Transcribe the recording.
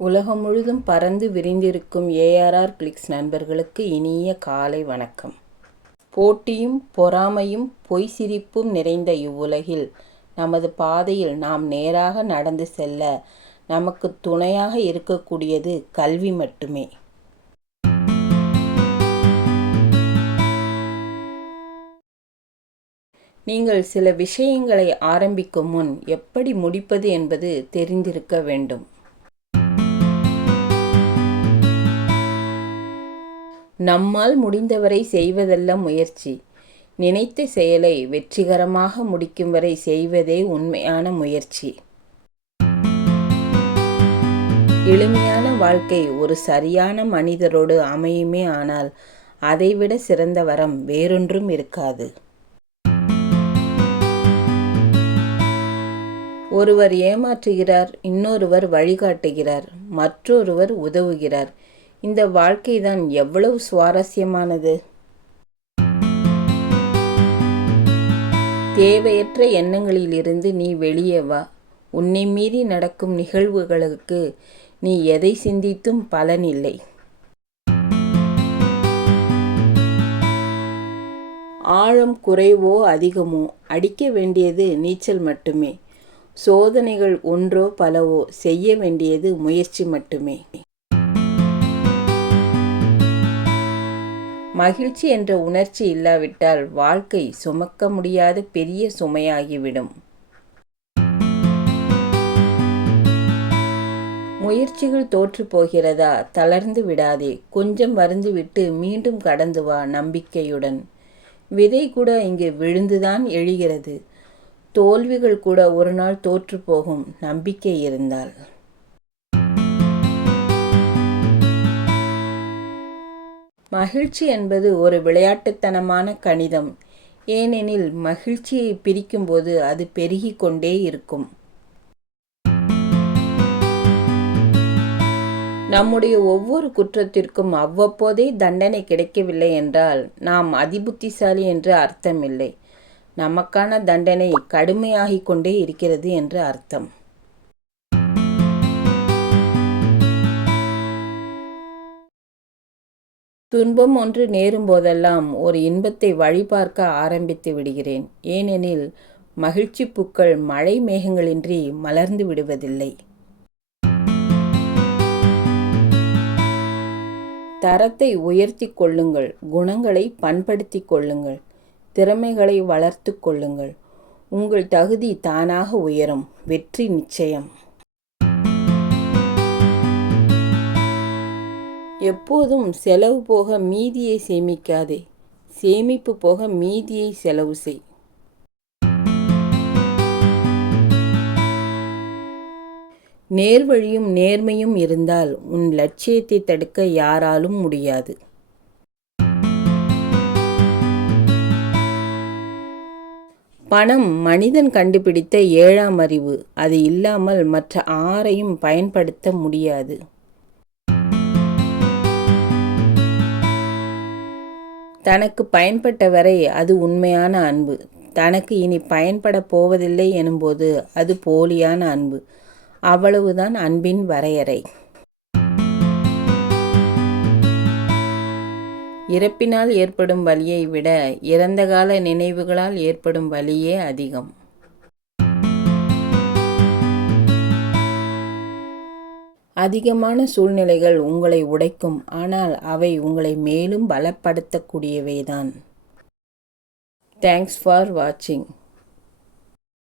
உலகம் முழுதும் பறந்து விரிந்திருக்கும் ஏஆர்ஆர் கிளிக்ஸ் நண்பர்களுக்கு இனிய காலை வணக்கம். போட்டியும் பொறாமையும் பொய் சிரிப்பும் நிறைந்த இவ்வுலகில் நமது பாதையில் நாம் நேராக நடந்து செல்ல நமக்கு துணையாக இருக்கக்கூடியது கல்வி மட்டுமே. நீங்கள் சில விஷயங்களை ஆரம்பிக்கும் முன் எப்படி முடிப்பது என்பது தெரிந்திருக்க வேண்டும். நம்மால் முடிந்தவரை செய்வதல்ல முயற்சி. நினைத்த செயலை வெற்றிகரமாக முடிக்கும் வரை செய்வதே உண்மையான முயற்சி. எளிமையான வாழ்க்கை ஒரு சரியான மனிதரோடு அமையுமே ஆனால் அதைவிட சிறந்த வரம் வேறொன்றும் இருக்காது. ஒருவர் ஏமாற்றுகிறார் இன்னொருவர் வழிகாட்டுகிறார் மற்றொருவர் உதவுகிறார். இந்த வாழ்க்கைதான் எவ்வளவு சுவாரஸ்யமானது. தேவையற்ற எண்ணங்களிலிருந்து நீ வெளியே வா. உன்னை மீறி நடக்கும் நிகழ்வுகளுக்கு நீ எதை சிந்தித்தும் பலனில்லை. ஆழம் குறைவோ அதிகமோ அடிக்க வேண்டியது நீச்சல் மட்டுமே. சோதனைகள் ஒன்றோ பலவோ செய்ய வேண்டியது முயற்சி மட்டுமே. மகிழ்ச்சி என்ற உணர்ச்சி இல்லாவிட்டால் வாழ்க்கை சுமக்க முடியாத பெரிய சுமையாகிவிடும். முயற்சிகள் தோற்று போகிறதா? தளர்ந்து விடாதே. கொஞ்சம் விட்டு மீண்டும் கடந்து வா நம்பிக்கையுடன். விதை கூட இங்கு விழுந்துதான் எழுகிறது. தோல்விகள் கூட ஒரு நாள் தோற்று போகும் நம்பிக்கை இருந்தால். மகிழ்ச்சி என்பது ஒரு விளையாட்டுத்தனமான கணிதம். ஏனெனில் மகிழ்ச்சியை பிரிக்கும்போது அது பெருகி கொண்டே இருக்கும். நம்முடைய ஒவ்வொரு குற்றத்திற்கும் அவ்வப்போதே தண்டனை கிடைக்கவில்லை என்றால் நாம் அதிபுத்திசாலி என்று அர்த்தமில்லை. நமக்கான தண்டனை கடுமையாகிக் கொண்டே இருக்கிறது என்று அர்த்தம். துன்பம் ஒன்று நேரும் போதெல்லாம் ஒரு இன்பத்தை வழிபார்க்க ஆரம்பித்து விடுகிறேன். ஏனெனில் மகிழ்ச்சி பூக்கள் மழை மேகங்களின்றி மலர்ந்து விடுவதில்லை. தரத்தை உயர்த்தி கொள்ளுங்கள் குணங்களை பண்படுத்தி கொள்ளுங்கள் திறமைகளை வளர்த்து கொள்ளுங்கள். உங்கள் தகுதி தானாக உயரும் வெற்றி நிச்சயம். எப்போதும் செலவு போக மீதியை சேமிக்காதே. சேமிப்பு போக மீதியை செலவு செய். நேர்வழியும் நேர்மையும் இருந்தால் உன் லட்சியத்தை தடுக்க யாராலும் முடியாது. பணம் மனிதன் கண்டுபிடித்த ஏழாம் அறிவு. அது இல்லாமல் மற்ற ஆறையும் பயன்படுத்த முடியாது. தனக்கு பயன்பட்ட வரை அது உண்மையான அன்பு. தனக்கு இனி பயன்பட போவதில்லை எனும்போது அது போலியான அன்பு. அவ்வளவுதான் அன்பின் வரையறை. இறப்பினால் ஏற்படும் வலியை விட இறந்த கால நினைவுகளால் ஏற்படும் வலியே அதிகம். அதிகமான சூழ்நிலைகள் உங்களை உடைக்கும் ஆனால் அவை உங்களை மேலும் பலப்படுத்தக்கூடியவைதான். தேங்க்ஸ் ஃபார் வாட்சிங்